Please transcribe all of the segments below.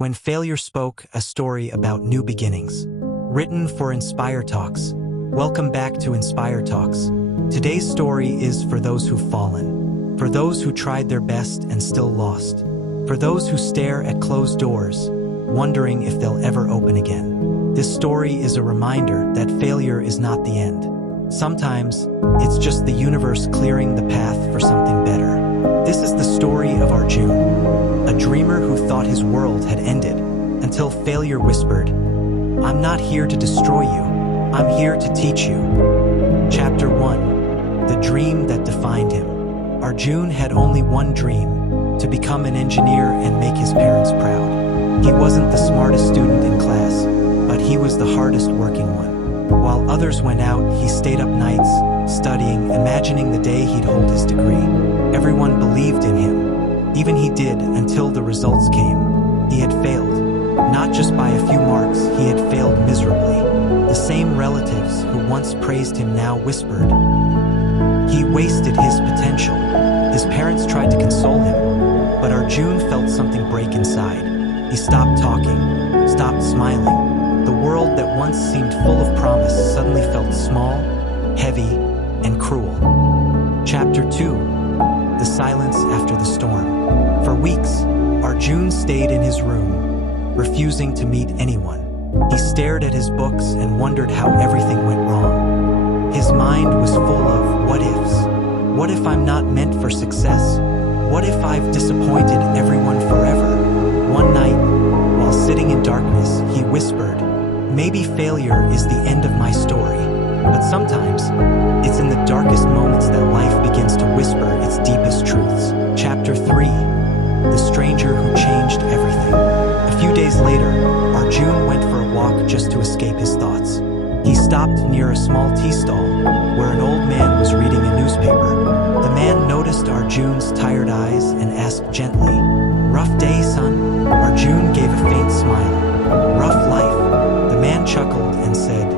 When Failure Spoke, a story about new beginnings. Written for Inspire Talks. Welcome back to Inspire Talks. Today's story is for those who've fallen, for those who tried their best and still lost, for those who stare at closed doors, wondering if they'll ever open again. This story is a reminder that failure is not the end. Sometimes, it's just the universe clearing the path for something better. This is the story of Arjun, a dreamer who thought his world had ended, until failure whispered, "I'm not here to destroy you, I'm here to teach you." Chapter 1. The Dream That Defined Him. Arjun had only one dream, to become an engineer and make his parents proud. He wasn't the smartest student in class, but he was the hardest working one. While others went out, he stayed up nights, studying, imagining the day he'd hold his degree. Everyone believed in him. Even he did, until the results came. He had failed. Not just by a few marks, he had failed miserably. The same relatives who once praised him now whispered, he wasted his potential. His parents tried to console him, but Arjun felt something break inside. He stopped talking, stopped smiling. The world that once seemed full of promise suddenly felt small, heavy, and cruel. Chapter 2. The Silence After the Storm. For weeks, Arjun stayed in his room, refusing to meet anyone. He stared at his books and wondered how everything went wrong. His mind was full of what ifs. What if I'm not meant for success? What if I've disappointed everyone forever? One night, while sitting in darkness, he whispered, "Maybe failure is the end of my story." But sometimes, it's in the darkest moments that life begins to whisper its deepest truths. Chapter 3. The Stranger Who Changed Everything. A few days later, Arjun went for a walk just to escape his thoughts. He stopped near a small tea stall, where an old man was reading a newspaper. The man noticed Arjun's tired eyes and asked gently, "Rough day, son?" Arjun gave a faint smile. "Rough life." The man chuckled and said,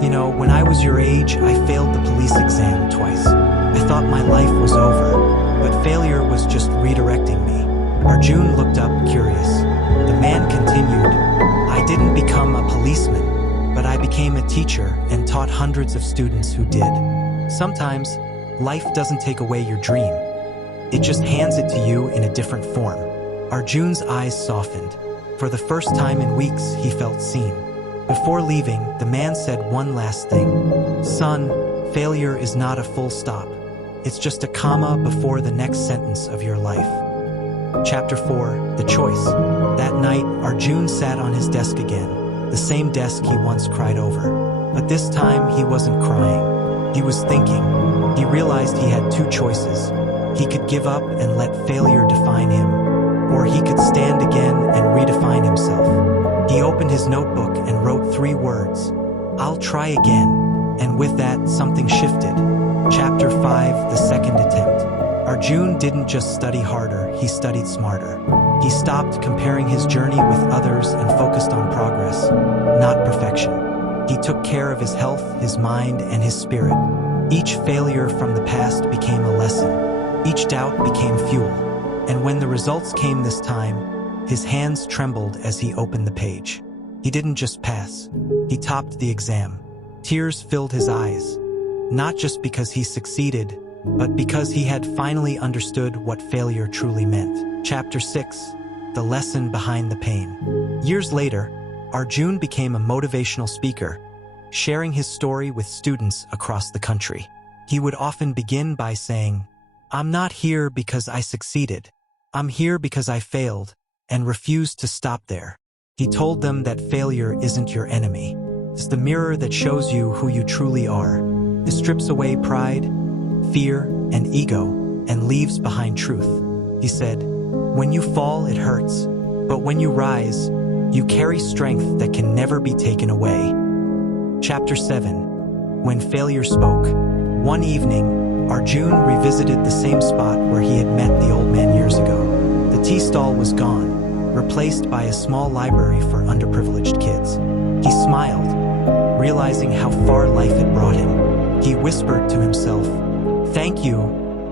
"You know, when I was your age, I failed the police exam twice. I thought my life was over, but failure was just redirecting me." Arjun looked up, curious. The man continued, "I didn't become a policeman, but I became a teacher and taught hundreds of students who did." Sometimes, life doesn't take away your dream. It just hands it to you in a different form. Arjun's eyes softened. For the first time in weeks, he felt seen. Before leaving, the man said one last thing. "Son, failure is not a full stop. It's just a comma before the next sentence of your life." Chapter 4. The Choice. That night, Arjun sat on his desk again, the same desk he once cried over. But this time, he wasn't crying. He was thinking. He realized he had two choices. He could give up and let failure define him, or he could stand again and redefine himself. He opened his notebook and wrote 3 words, "I'll try again." And with that, something shifted. Chapter 5. The Second Attempt. Arjun didn't just study harder, he studied smarter. He stopped comparing his journey with others and focused on progress, not perfection. He took care of his health, his mind, and his spirit. Each failure from the past became a lesson. Each doubt became fuel. And when the results came this time, his hands trembled as he opened the page. He didn't just pass. He topped the exam. Tears filled his eyes. Not just because he succeeded, but because he had finally understood what failure truly meant. Chapter 6. The Lesson Behind the Pain. Years later, Arjun became a motivational speaker, sharing his story with students across the country. He would often begin by saying, "I'm not here because I succeeded. I'm here because I failed and refused to stop there." He told them that failure isn't your enemy. It's the mirror that shows you who you truly are. It strips away pride, fear, and ego, and leaves behind truth. He said, "When you fall, it hurts, but when you rise, you carry strength that can never be taken away." Chapter 7. When Failure Spoke. One evening, Arjun revisited the same spot where he had met the old man years ago. The tea stall was gone, replaced by a small library for underprivileged kids. He smiled, realizing how far life had brought him. He whispered to himself, "Thank you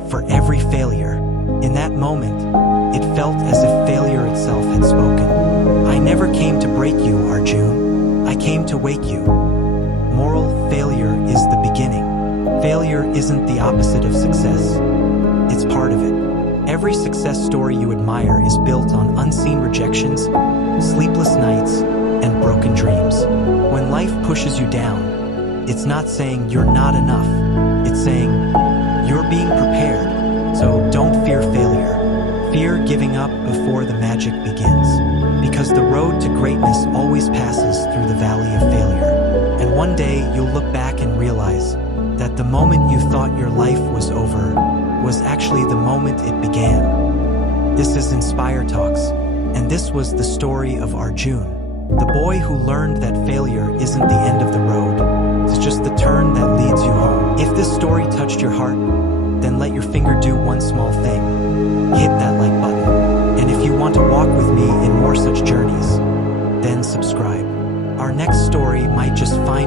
for every failure." In that moment, it felt as if failure itself had spoken. "I never came to break you, Arjun. I came to wake you. Moral: failure is the beginning. Failure isn't the opposite of success. It's part of it. Every success story you admire is built on unseen rejections, sleepless nights, and broken dreams. When life pushes you down, it's not saying you're not enough. It's saying you're being prepared. So don't fear failure. Fear giving up before the magic begins. Because the road to greatness always passes through the valley of failure. And one day you'll look back and realize that the moment you thought your life was over was actually the moment it began. This is Inspire Talks, and this was the story of Arjun, the boy who learned that failure isn't the end of the road, it's just the turn that leads you home. If this story touched your heart, then let your finger do one small thing. Hit that like button. And if you want to walk with me in more such journeys, then subscribe. Our next story might just find